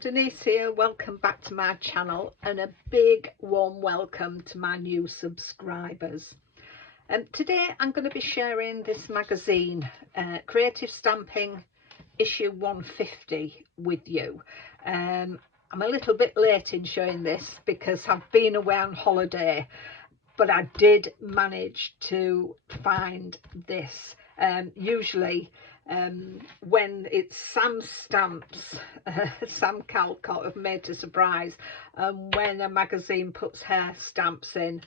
Denise here, welcome back to my channel and a big warm welcome to my new subscribers. Today I'm going to be sharing this magazine, Creative Stamping issue 150 with you. I'm a little bit late in showing this because I've been away on holiday, but I did manage to find this. Usually when it's Sam stamps, Sam Calcutta of Made to Surprise, and when a magazine puts her stamps in,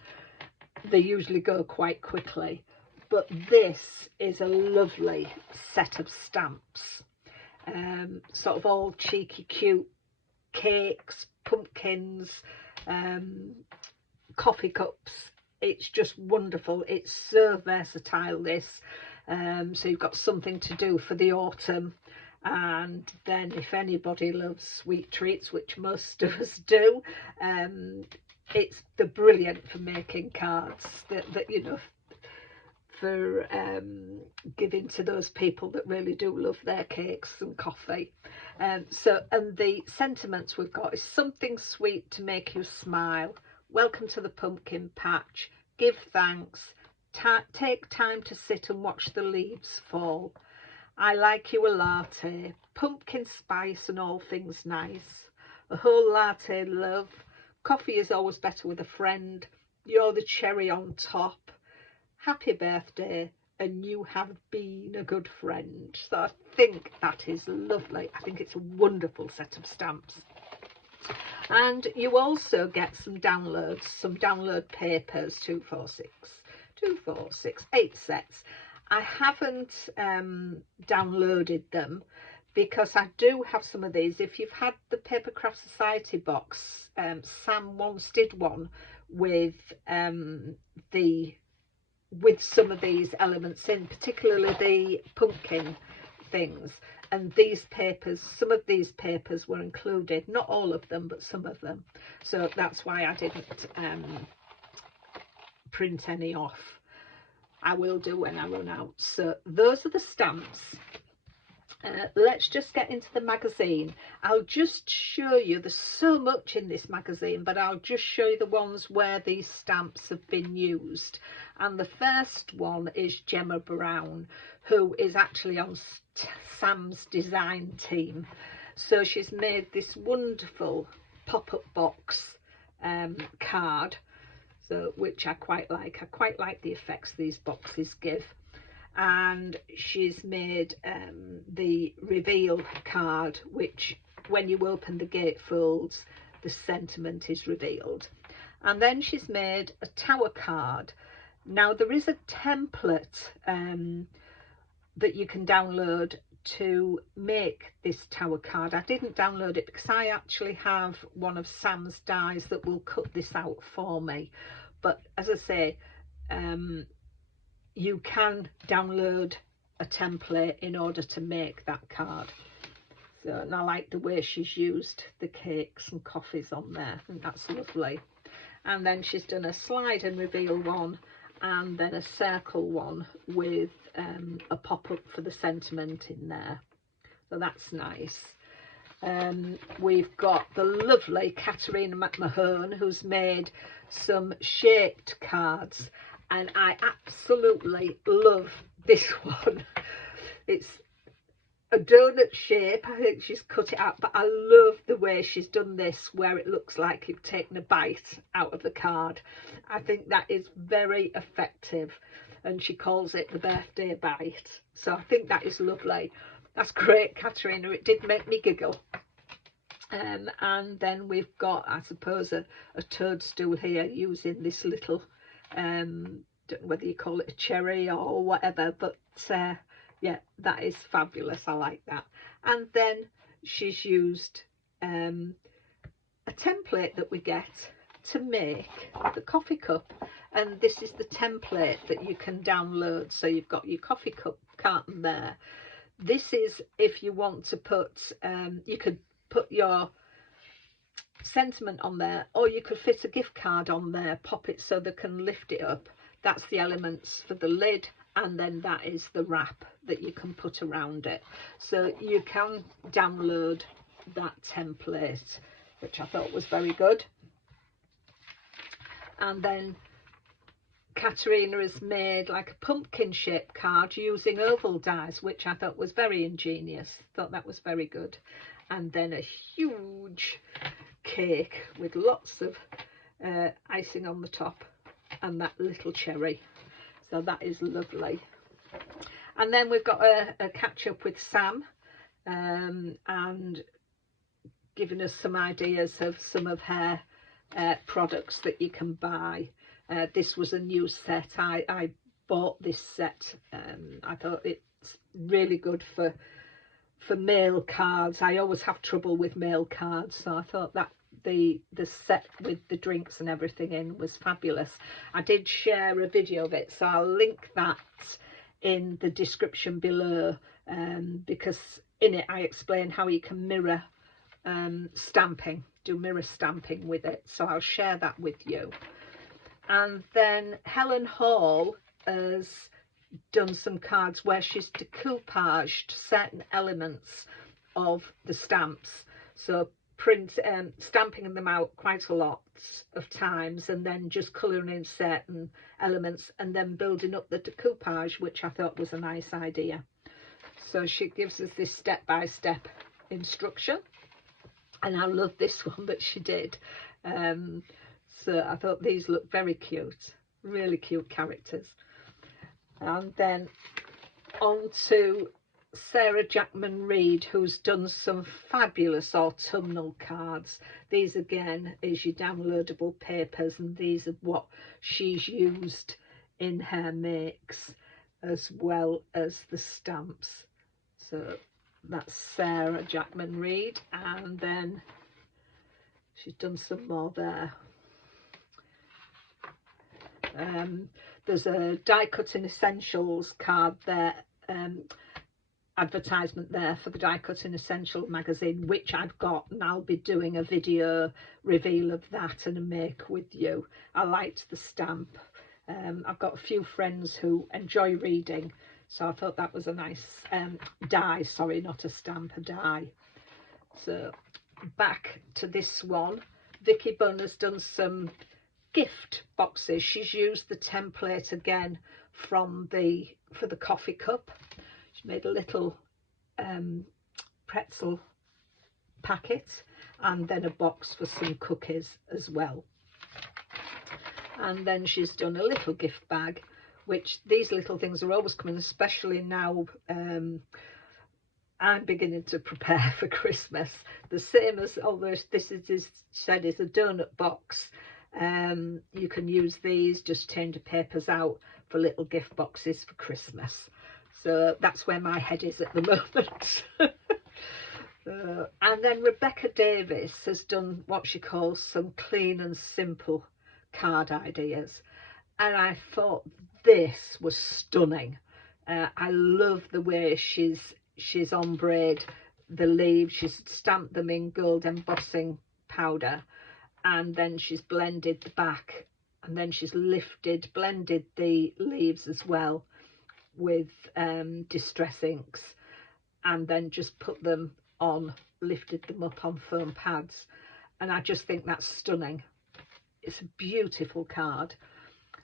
they usually go quite quickly. But this is a lovely set of stamps, sort of all cheeky cute cakes, pumpkins, coffee cups. It's just wonderful. It's so versatile, this. So you've got something to do for the autumn, and then if anybody loves sweet treats, which most of us do, they're brilliant for making cards that you know, for giving to those people that really do love their cakes and coffee. And the sentiments we've got is something sweet to make you smile. Welcome to the pumpkin patch. Give thanks. Take time to sit and watch the leaves fall. I like you a latte. Pumpkin spice and all things nice. A whole latte, love. Coffee is always better with a friend. You're the cherry on top. Happy birthday, and you have been a good friend. So I think that is lovely. I think it's a wonderful set of stamps. And you also get some downloads, some download papers, 8 sets. I haven't downloaded them because I do have some of these. If you've had the Papercraft Society box, Sam once did one with some of these elements in, particularly the pumpkin things. And these papers, some of these papers were included, not all of them, but some of them. So that's why I didn't print any off. I will do when I run out. So those are the stamps. Let's just get into the magazine. I'll just show you, there's so much in this magazine, but I'll just show you the ones where these stamps have been used. And the first one is Gemma Brown, who is actually on Sam's design team. So she's made this wonderful pop-up box card, so which I quite like. I quite like the effects these boxes give. And she's made the reveal card, which when you open the gatefolds, the sentiment is revealed. And then she's made a tower card. Now there is a template that you can download to make this tower card. I didn't download it because I actually have one of Sam's dies that will cut this out for me. But as I say, you can download a template in order to make that card. So, and I like the way she's used the cakes and coffees on there. I think that's lovely. And then she's done a slide and reveal one, and then a circle one with a pop-up for the sentiment in there. So that's nice. We've got the lovely Katerina McMahon, who's made some shaped cards, and I absolutely love this one. It's a donut shape. I think she's cut it out, but I love the way she's done this, where it looks like you've taken a bite out of the card. I think that is very effective, and she calls it the birthday bite. So I think that is lovely. That's great, Katerina. It did make me giggle. And then we've got, I suppose, a toadstool here using this little, don't know whether you call it a cherry or whatever, but yeah, that is fabulous. I like that. And then she's used a template that we get to make the coffee cup, and this is the template that you can download. So you've got your coffee cup carton there. This is if you want to put, you could put your sentiment on there, or you could fit a gift card on there, pop it so they can lift it up. That's the elements for the lid, and then that is the wrap that you can put around it. So you can download that template, which I thought was very good. And then Katerina has made like a pumpkin shaped card using oval dies, which I thought was very ingenious. Thought that was very good. And then a huge cake with lots of icing on the top and that little cherry. So that is lovely. And then we've got a catch up with Sam and giving us some ideas of some of her products that you can buy. This was a new set. I bought this set. I thought it's really good for mail cards. I always have trouble with mail cards, so I thought that the set with the drinks and everything in was fabulous. I did share a video of it, so I'll link that in the description below, because in it I explain how you can mirror stamping, do mirror stamping with it, so I'll share that with you. And then Helen Hall has done some cards where she's decoupaged certain elements of the stamps, so stamping them out quite a lot of times and then just colouring in certain elements and then building up the decoupage, which I thought was a nice idea. So she gives us this step-by-step instruction, and I love this one that she did. So I thought these look very cute, really cute characters. And then on to Sarah Jackman Reid, who's done some fabulous autumnal cards. These again is your downloadable papers, and these are what she's used in her makes as well as the stamps. So that's Sarah Jackman Reid, and then she's done some more there. There's a Die Cutting Essentials card there, advertisement there for the Die Cutting Essential magazine, which I've got, and I'll be doing a video reveal of that and a make with you. I liked the stamp. I've got a few friends who enjoy reading, so I thought that was a nice die, sorry, not a stamp, a die. So back to this one, Vicky Bunn has done some gift boxes. She's used the template again from for the coffee cup. She made a little pretzel packet and then a box for some cookies as well. And then she's done a little gift bag, which these little things are always coming, especially now I'm beginning to prepare for Christmas. The same as all this is said is a donut box. You can use these, just change the papers out for little gift boxes for Christmas. So that's where my head is at the moment. And then Rebecca Davis has done what she calls some clean and simple card ideas, and I thought this was stunning. I love the way she's ombreed the leaves. She's stamped them in gold embossing powder, and then she's blended the back, and then she's blended the leaves as well with distress inks, and then just put them on, lifted them up on foam pads, and I just think that's stunning. It's a beautiful card.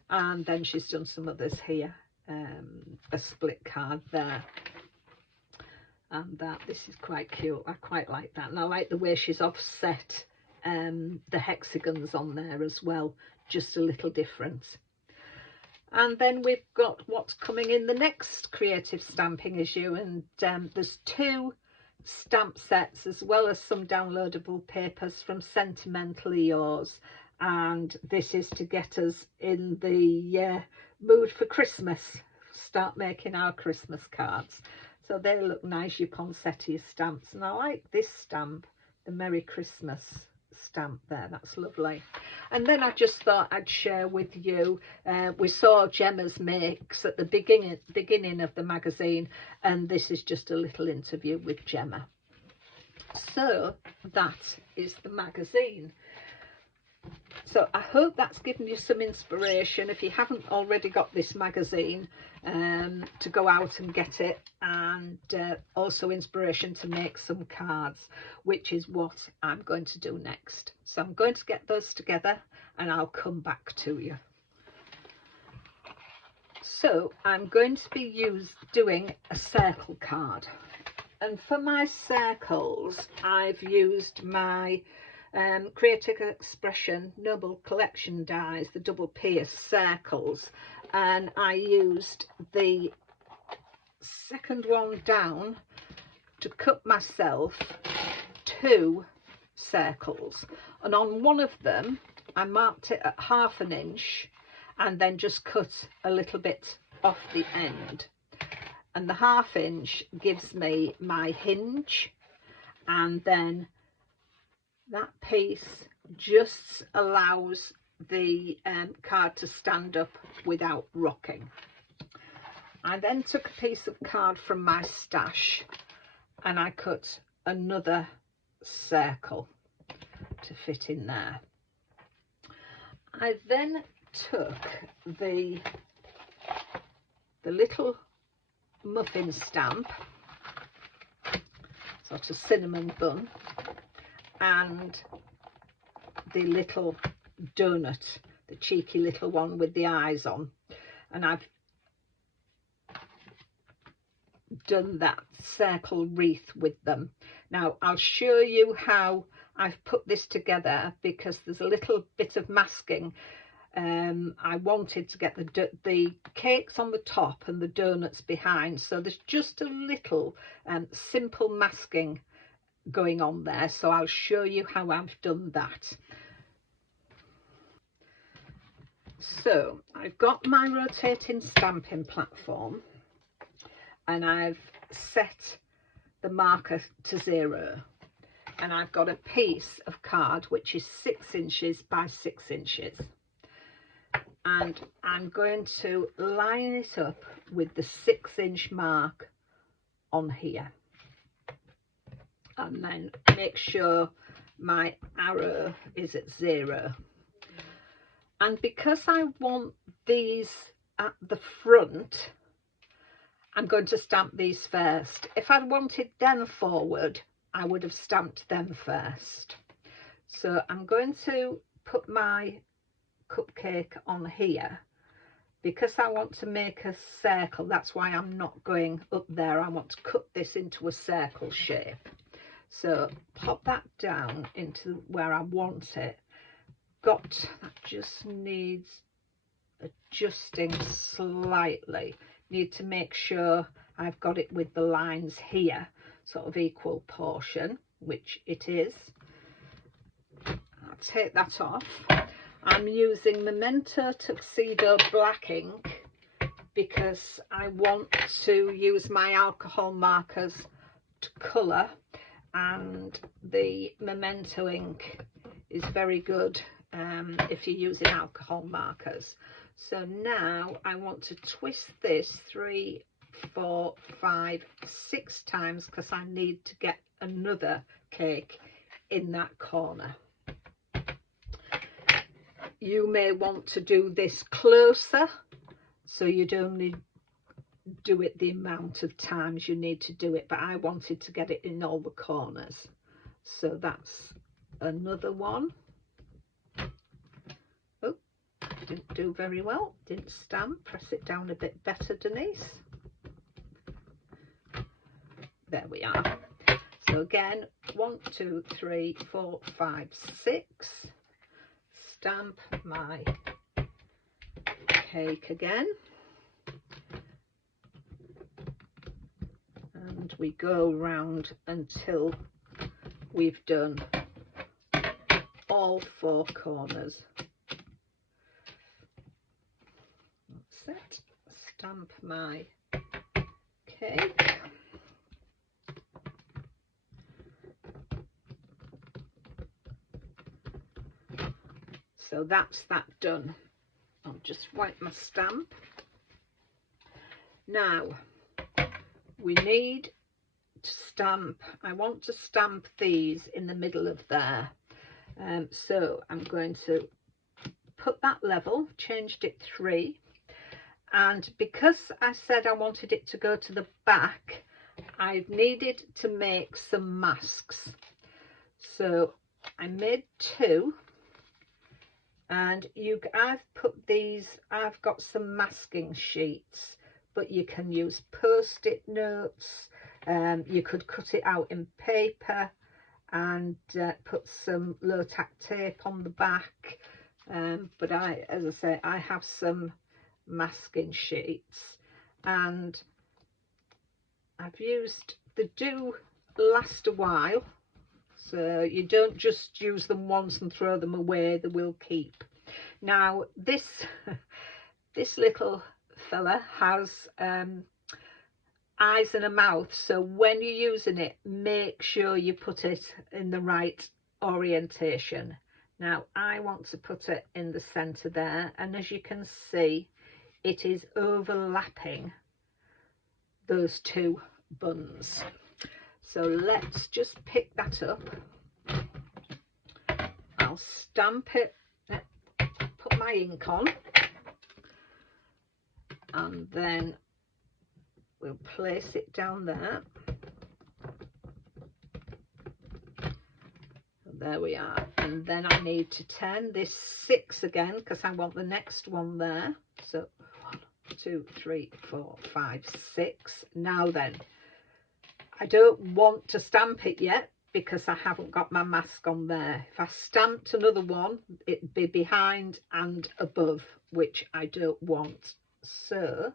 And then she's done some others here, a split card there, and this is quite cute. I quite like that, and I like the way she's offset the hexagons on there as well, just a little different. And then we've got what's coming in the next creative stamping issue, and there's 2 stamp sets as well as some downloadable papers from Sentimentally Yours, and this is to get us in the mood for Christmas, start making our Christmas cards. So they look nice, your poinsettia stamps, and I like this stamp, the Merry Christmas stamp there, that's lovely. And then I just thought I'd share with you, we saw Gemma's makes at the beginning of the magazine, and this is just a little interview with Gemma. So that is the magazine. So I hope that's given you some inspiration, if you haven't already got this magazine, to go out and get it, and also inspiration to make some cards, which is what I'm going to do next. So I'm going to get those together and I'll come back to you. So I'm going to be doing a circle card, and for my circles I've used my Creative Expression Nobel collection dies, the double pierce circles, and I used the second one down to cut myself 2 circles, and on one of them I marked it at 1/2 inch and then just cut a little bit off the end, and the 1/2 inch gives me my hinge, and then that piece just allows the card to stand up without rocking. I then took a piece of card from my stash and I cut another circle to fit in there. I then took the little muffin stamp, sort of cinnamon bun, and the little donut, the cheeky little one with the eyes on, and I've done that circle wreath with them. Now I'll show you how I've put this together, because there's a little bit of masking. I wanted to get the cakes on the top and the donuts behind, so there's just a little simple masking going on there, so I'll show you how I've done that. So I've got my rotating stamping platform and I've set the marker to 0, and I've got a piece of card which is 6 inches by 6 inches, and I'm going to line it up with the 6-inch mark on here, and then make sure my arrow is at 0. And because I want these at the front, I'm going to stamp these first. If I'd wanted them forward, I would have stamped them first. So I'm going to put my cupcake on here because I want to make a circle. That's why I'm not going up there. I want to cut this into a circle shape. So pop that down into where I want it. That just needs adjusting slightly. Need to make sure I've got it with the lines here sort of equal portion, which it is. I'll take that off. I'm using Memento Tuxedo black ink because I want to use my alcohol markers to colour, and the Memento ink is very good if you're using alcohol markers. So now I want to twist this 3, 4, 5, 6 times because I need to get another cake in that corner. You may want to do this closer, so you'd only do it the amount of times you need to do it, but I wanted to get it in all the corners. So that's another one. Oh, didn't do very well, didn't stamp. Press it down a bit better, Denise. There we are. So again, 1, 2, 3, 4, 5, 6. Stamp my cake again. And we go round until we've done all 4 corners. That's it. Stamp my cake. So that's that done. I'll just wipe my stamp. Now we need to stamp, I want to stamp these in the middle of there. So I'm going to put that level, changed it 3, and because I said I wanted it to go to the back, I needed to make some masks. So I made 2, and I've put these, I've got some masking sheets, but you can use post-it notes, you could cut it out in paper and put some low-tack tape on the back, but as I say, I have some masking sheets, and I've used, they do last a while, so you don't just use them once and throw them away, they will keep. Now this this little fella has eyes and a mouth, so when you're using it, make sure you put it in the right orientation. Now I want to put it in the center there, and as you can see, it is overlapping those 2 buns. So let's just pick that up. I'll stamp it, put my ink on, and then we'll place it down there. There we are. And then I need to turn this 6 again because I want the next one there. So 1, 2, 3, 4, 5, 6. Now then, I don't want to stamp it yet because I haven't got my mask on there. If I stamped another one, it'd be behind and above, which I don't want. So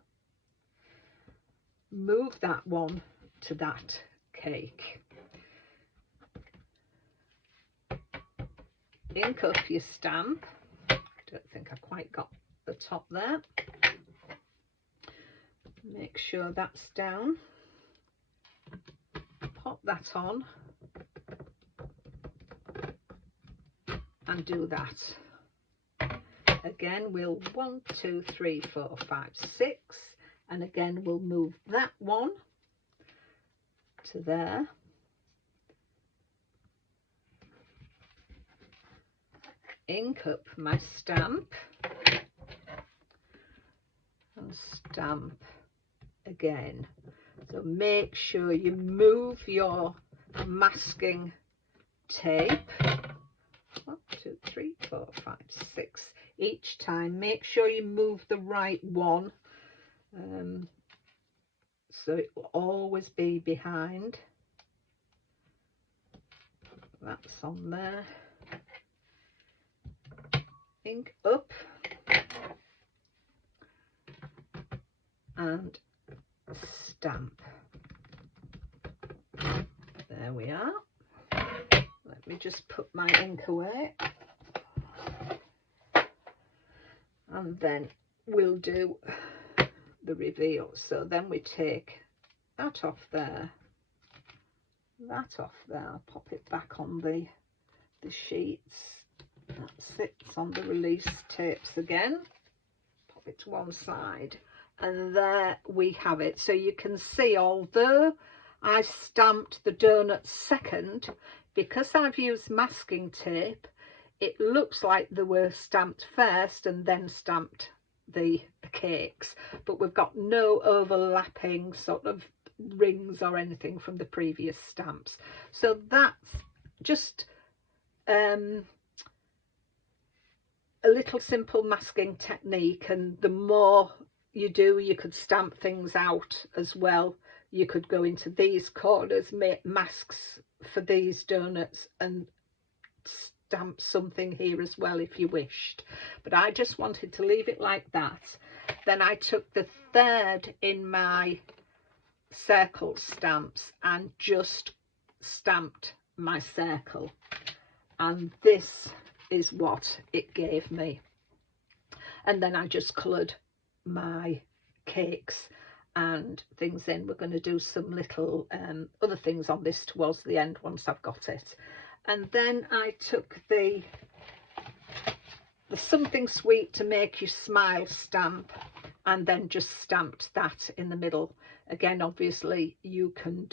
move that one to that cake. Ink up your stamp. I don't think I quite got the top there. Make sure that's down. Pop that on and do that. Again, we'll 1, 2, 3, 4, 5, 6, and again we'll move that one to there. Ink up my stamp and stamp again. So make sure you move your masking tape. 1, 2, 3, 4, 5, 6 each time. Make sure you move the right one, so it will always be behind. That's on there. Ink up and stamp. There we are. Let me just put my ink away, and then we'll do the reveal. So then we take that off there, that off there. I'll pop it back on the sheets. That sits on the release tapes again. Pop it to one side, and there we have it. So you can see, although I stamped the donuts second, because I've used masking tape, it looks like they were stamped first and then stamped the cakes, but we've got no overlapping sort of rings or anything from the previous stamps. So that's just a little simple masking technique, and the more you do, you could stamp things out as well. You could go into these corners, make masks for these donuts, and stamp something here as well if you wished, but I just wanted to leave it like that. Then I took the third in my circle stamps and just stamped my circle, and this is what it gave me. And then I just coloured my cakes and things in. We're going to do some little other things on this towards the end once I've got it. And then I took the Something Sweet to Make You Smile stamp, and then just stamped that in the middle. Again, obviously you can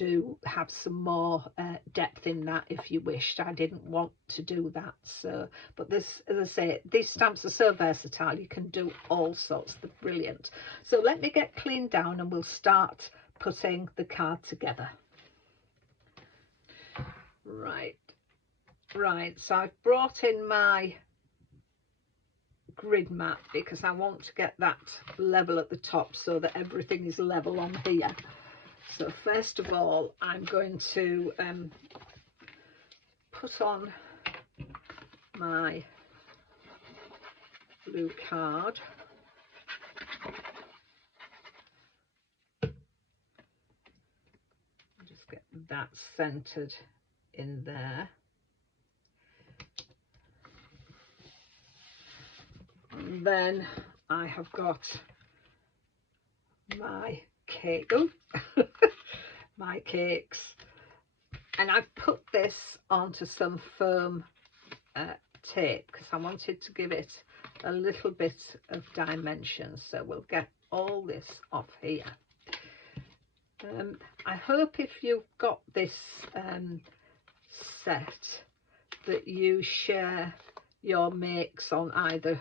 have some more depth in that if you wished. I didn't want to do that, so, but this, as I say, these stamps are so versatile, you can do all sorts. They're brilliant. So let me get cleaned down and we'll start putting the card together. Right, so I've brought in my grid mat because I want to get that level at the top so that everything is level on here. So first of all, I'm going to put on my blue card. Just get that centered in there. And then I have got my cake, my cakes, and I've put this onto some foam tape because I wanted to give it a little bit of dimension. So we'll get all this off here. I hope if you've got this set that you share your makes on either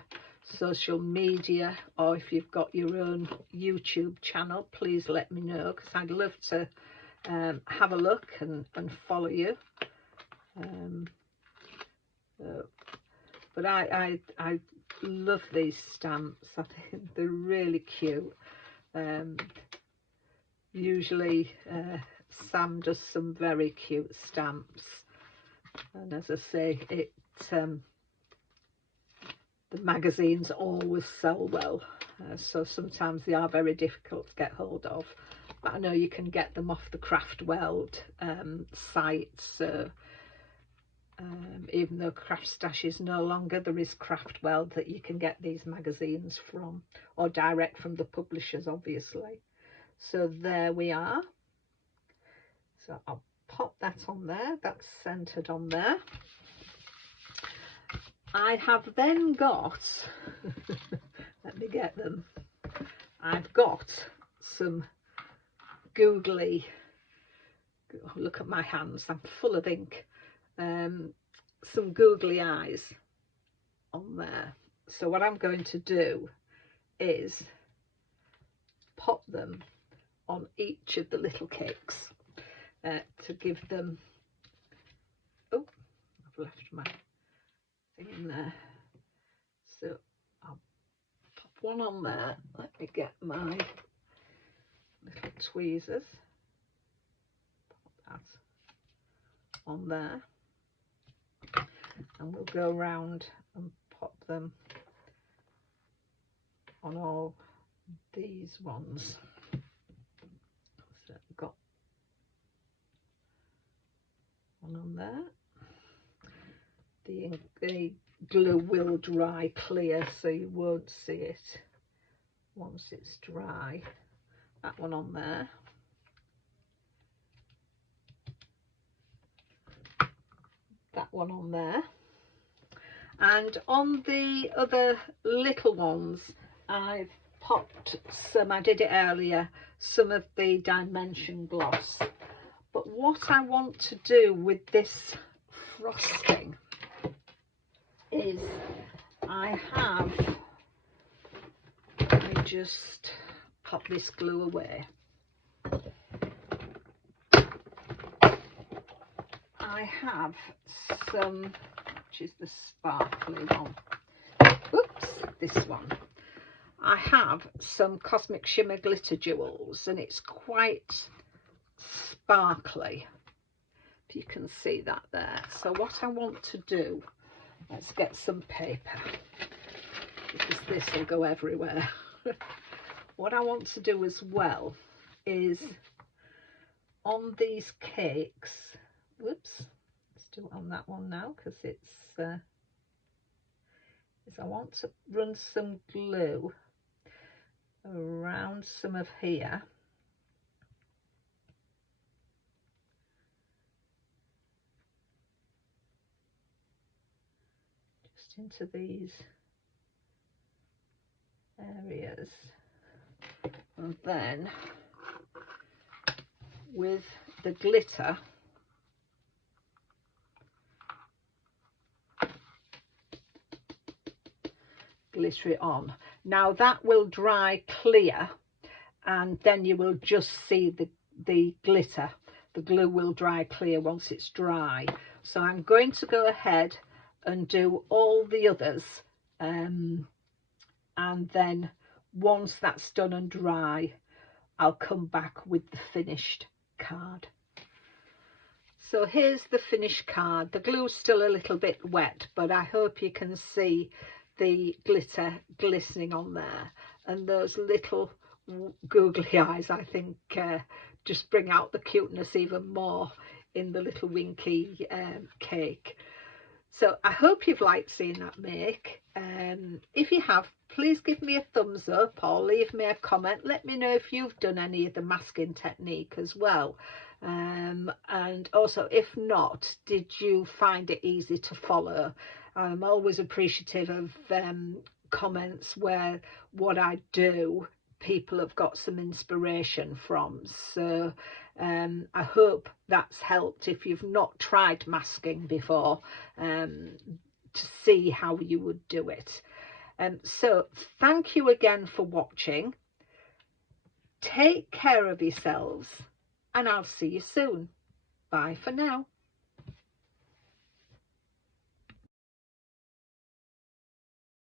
social media, or if you've got your own YouTube channel, please let me know, because I'd love to have a look and follow you. But I love these stamps. I think they're really cute. Usually Sam does some very cute stamps, and as I say, the magazines always sell well, so sometimes they are very difficult to get hold of, but I know you can get them off the Craft World site. So even though Craft Stash is no longer, there is Craft World that you can get these magazines from, or direct from the publishers, obviously. So there we are. So I'll pop that on there. That's centered on there. I have then got, let me get them, I've got some googly, oh, look at my hands, I'm full of ink, some googly eyes on there. So what I'm going to do is pop them on each of the little cakes to give them, oh, I've left my in there. So I'll pop one on there. Let me get my little tweezers, pop that on there, and we'll go round and pop them on all these ones. So I've got one on there. The glue will dry clear, so you won't see it once it's dry. That one on there. That one on there. And on the other little ones, I've popped some, I did it earlier, some of the dimension gloss. But what I want to do with this frosting is I just pop this glue away. I have some, which is the sparkly one, oops, this one. I have some Cosmic Shimmer glitter jewels, and it's quite sparkly, if you can see that there. So what I want to do, let's get some paper, because this will go everywhere. What I want to do as well is on these cakes, whoops, let's do it on that one now, because it's I want to run some glue around some of here, just into these areas. And then with the glitter, glitter it on. Now that will dry clear, and then you will just see the glitter. The glue will dry clear once it's dry. So I'm going to go ahead and do all the others, and then once that's done and dry, I'll come back with the finished card. So here's the finished card. The glue's still a little bit wet, but I hope you can see the glitter glistening on there, and those little googly eyes, I think, just bring out the cuteness even more in the little winky cake. So I hope you've liked seeing that make. If you have, please give me a thumbs up or leave me a comment. Let me know if you've done any of the masking technique as well. And also, if not, did you find it easy to follow? I'm always appreciative of comments where what I do, people have got some inspiration from. So I hope that's helped if you've not tried masking before, to see how you would do it. So thank you again for watching. Take care of yourselves, and I'll see you soon. Bye for now.